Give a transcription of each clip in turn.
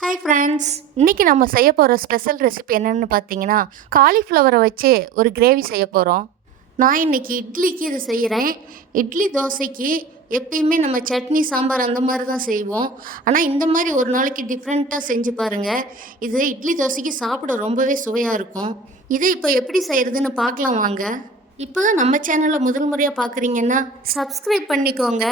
Hi friends, இன்றைக்கி நம்ம செய்ய போகிற ஸ்பெஷல் ரெசிபி என்னென்னு பார்த்தீங்கன்னா காலிஃப்ளவரை வச்சு ஒரு கிரேவி செய்ய போகிறோம். நான் இன்றைக்கி இட்லிக்கு இது செய்கிறேன். இட்லி தோசைக்கு எப்பயுமே நம்ம சட்னி சாம்பார் அந்த மாதிரி தான் செய்வோம். ஆனால் இந்த மாதிரி ஒரு நாளைக்கு டிஃப்ரெண்ட்டாக செஞ்சு பாருங்கள். இது இட்லி தோசைக்கு சாப்பிட ரொம்பவே சுவையாக இருக்கும். இதை இப்போ எப்படி செய்கிறதுன்னு பார்க்கலாம் வாங்க. இப்போ நம்ம சேனலை முதல் முறையாக பார்க்குறீங்கன்னா சப்ஸ்கிரைப் பண்ணிக்கோங்க.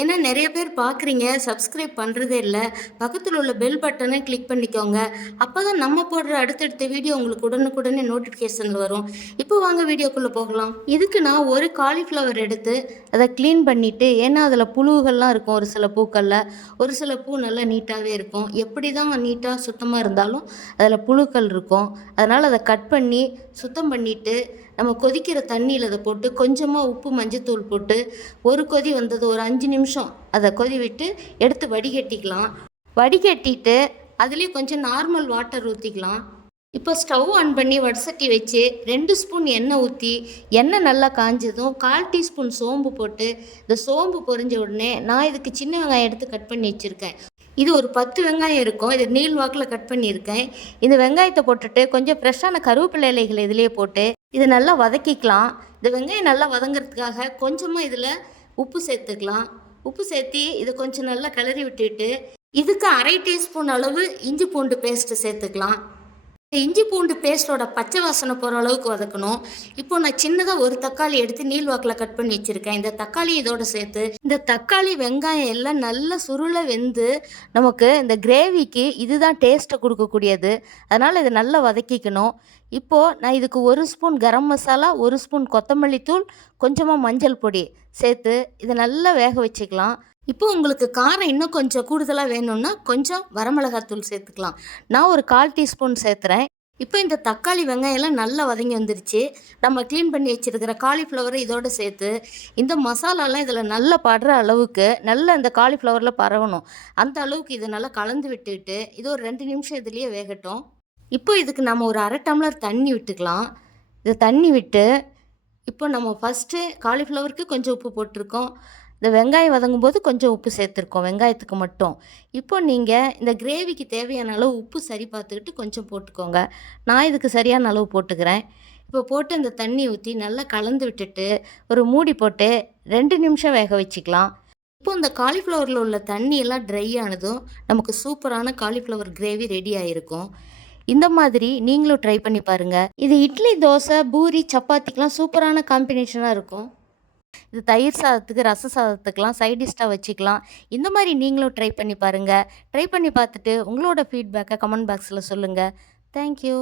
ஏன்னா நிறைய பேர் பார்க்குறீங்க, சப்ஸ்கிரைப் பண்ணுறதே இல்லை. பக்கத்தில் உள்ள பெல் பட்டனை கிளிக் பண்ணிக்கோங்க. அப்போ தான் நம்ம போடுற அடுத்தடுத்த வீடியோ உங்களுக்கு உடனுக்குடனே நோட்டிஃபிகேஷன் வரும். இப்போ வாங்க வீடியோக்குள்ளே போகலாம். இதுக்கு நான் ஒரு காலிஃப்ளவர் எடுத்து அதை க்ளீன் பண்ணிவிட்டு, ஏன்னா அதில் புழுகள்லாம் இருக்கும். ஒரு சில பூக்களில் ஒரு சில பூ நல்லா நீட்டாகவே இருக்கும். எப்படி தான் நீட்டாக சுத்தமாக இருந்தாலும் அதில் புழுக்கள் இருக்கும். அதனால் அதை கட் பண்ணி சுத்தம் பண்ணிவிட்டு நம்ம கொதிக்கிற தண்ணியில் அதை போட்டு கொஞ்சமாக உப்பு மஞ்சத்தூள் போட்டு ஒரு கொதி வந்தது ஒரு 5 நிமிஷம் அதை கொதி விட்டு எடுத்து வடிகட்டிக்கலாம். வடிகட்டிட்டு அதுலேயும் கொஞ்சம் நார்மல் வாட்டர் ஊற்றிக்கலாம். இப்போ ஸ்டவ் ஆன் பண்ணி வடசட்டி வச்சு 2 ஸ்பூன் எண்ணெய் ஊற்றி, எண்ணெய் நல்லா காஞ்சதும் 1/4 டீஸ்பூன் சோம்பு போட்டு, இந்த சோம்பு பொரிஞ்ச உடனே நான் இதுக்கு சின்ன வெங்காயம் எடுத்து கட் பண்ணி வச்சுருக்கேன். இது ஒரு 10 வெங்காயம் இருக்கும். இது நீள் வாக்கில் கட் பண்ணியிருக்கேன். இந்த வெங்காயத்தை போட்டுட்டு கொஞ்சம் ஃப்ரெஷ்ஷான கருவேப்பிலை இலைகள் இதிலே போட்டு இதை நல்லா வதக்கிக்கலாம். இந்த வெங்காயம் நல்லா வதங்கிறதுக்காக கொஞ்சமாக இதில் உப்பு சேர்த்துக்கலாம். உப்பு சேர்த்து இதை கொஞ்சம் நல்லா கிளறி விட்டுட்டு இதுக்கு 1/2 டீஸ்பூன் அளவு இஞ்சி பூண்டு பேஸ்ட்டு சேர்த்துக்கலாம். இஞ்சி பூண்டு பேஸ்ட்டோட பச்சை வாசனை போகிற அளவுக்கு வதக்கணும். இப்போ நான் சின்னதாக ஒரு தக்காளி எடுத்து நீள்வாக்கில் கட் பண்ணி வச்சுருக்கேன். இந்த தக்காளி இதோட சேர்த்து இந்த தக்காளி வெங்காயம் எல்லாம் நல்லா சுருள வெந்து நமக்கு இந்த கிரேவிக்கு இதுதான் டேஸ்ட்டை கொடுக்கக்கூடியது. அதனால் இதை நல்லா வதக்கிக்கணும். இப்போது நான் இதுக்கு 1 ஸ்பூன் கரம் மசாலா, 1 ஸ்பூன் கொத்தமல்லி தூள், கொஞ்சமாக மஞ்சள் பொடி சேர்த்து இதை நல்லா வேக வச்சுக்கலாம். இப்போ உங்களுக்கு காரம் இன்னும் கொஞ்சம் கூடுதலாக வேணும்னா கொஞ்சம் வரமிளகாத்தூள் சேர்த்துக்கலாம். நான் ஒரு 1/4 டீஸ்பூன் சேர்த்துறேன். இப்போ இந்த தக்காளி வெங்காயம்லாம் நல்லா வதங்கி வந்துருச்சு. நம்ம க்ளீன் பண்ணி வச்சுருக்கிற காலிஃப்ளவரை இதோடு சேர்த்து இந்த மசாலாலாம் இதில் நல்லா படுற அளவுக்கு நல்லா இந்த காலிஃப்ளவரில் பரவணும். அந்த அளவுக்கு இதை நல்லா கலந்து விட்டுட்டு இது ஒரு 2 நிமிஷம் இதுலேயே வேகட்டும். இப்போ இதுக்கு நம்ம ஒரு 1/2 டம்ளர் தண்ணி விட்டுக்கலாம். இதை தண்ணி விட்டு இப்போ நம்ம ஃபஸ்ட்டு காலிஃப்ளவருக்கு கொஞ்சம் உப்பு போட்டிருக்கோம். இந்த வெங்காயம் வதங்கும் போது கொஞ்சம் உப்பு சேர்த்துருக்கோம், வெங்காயத்துக்கு மட்டும். இப்போ நீங்கள் இந்த கிரேவிக்கு தேவையான அளவு உப்பு சரி பார்த்துக்கிட்டு கொஞ்சம் போட்டுக்கோங்க. நான் இதுக்கு சரியான அளவு போட்டுக்கிறேன். இப்போ போட்டு இந்த தண்ணி ஊற்றி நல்லா கலந்து விட்டுட்டு ஒரு மூடி போட்டு 2 நிமிஷம் வேக வச்சுக்கலாம். இப்போ இந்த காலிஃப்ளவரில் உள்ள தண்ணியெல்லாம் ட்ரை ஆனதும் நமக்கு சூப்பரான காலிஃப்ளவர் கிரேவி ரெடி ஆகிருக்கும். இந்த மாதிரி நீங்களும் ட்ரை பண்ணி பாருங்கள். இது இட்லி, தோசை, பூரி, சப்பாத்திக்கெலாம் சூப்பரான காம்பினேஷனாக இருக்கும். இது தயிர் சாதத்துக்கு, ரச சாதத்துக்கெலாம் சைட் டிஷ்ஷாக வச்சுக்கலாம். இந்த மாதிரி நீங்களும் ட்ரை பண்ணி பாருங்கள். ட்ரை பண்ணி பார்த்துட்டு உங்களோட ஃபீட்பேக்கை கமெண்ட் பாக்ஸில் சொல்லுங்கள். தேங்க்யூ.